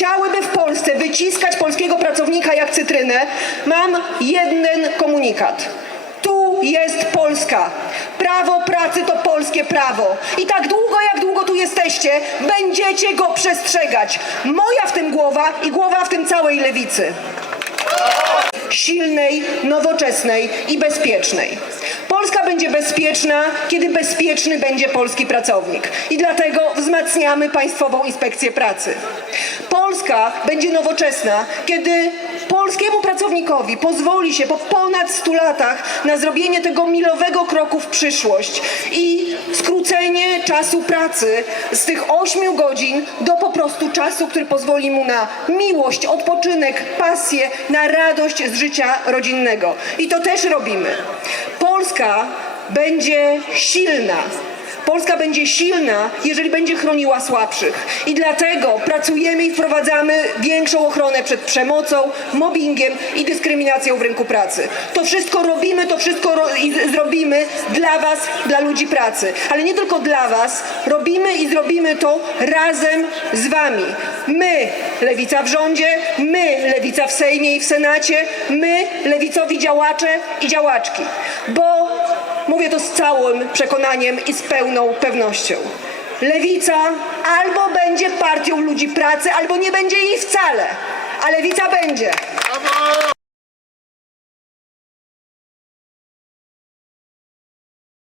chciałyby w Polsce wyciskać polskiego pracownika jak cytrynę, mam jeden komunikat. Tu jest Polska. Prawo pracy to polskie prawo. I tak długo, jak długo tu jesteście, będziecie go przestrzegać. Moja w tym głowa i głowa w tym całej lewicy silnej, nowoczesnej i bezpiecznej. Polska będzie bezpieczna, kiedy bezpieczny będzie polski pracownik. I dlatego wzmacniamy Państwową Inspekcję Pracy. Polska będzie nowoczesna, kiedy polskiemu pracownikowi pozwoli się po ponad 100 latach na zrobienie tego milowego kroku w przyszłość i skrócenie czasu pracy z tych 8 godzin do po prostu czasu, który pozwoli mu na miłość, odpoczynek, pasję, na radość z życia rodzinnego. I to też robimy. Polska będzie silna. Polska będzie silna, jeżeli będzie chroniła słabszych. I dlatego pracujemy i wprowadzamy większą ochronę przed przemocą, mobbingiem i dyskryminacją w rynku pracy. To wszystko robimy, to wszystko ro i zrobimy dla Was, dla ludzi pracy. Ale nie tylko dla Was, robimy i zrobimy to razem z Wami. My, lewica w rządzie, my, lewica w Sejmie i w Senacie, my, lewicowi działacze i działaczki. Bo Mówię to z całym przekonaniem i z pełną pewnością. Lewica albo będzie partią ludzi pracy, albo nie będzie jej wcale. A lewica będzie. Brawo!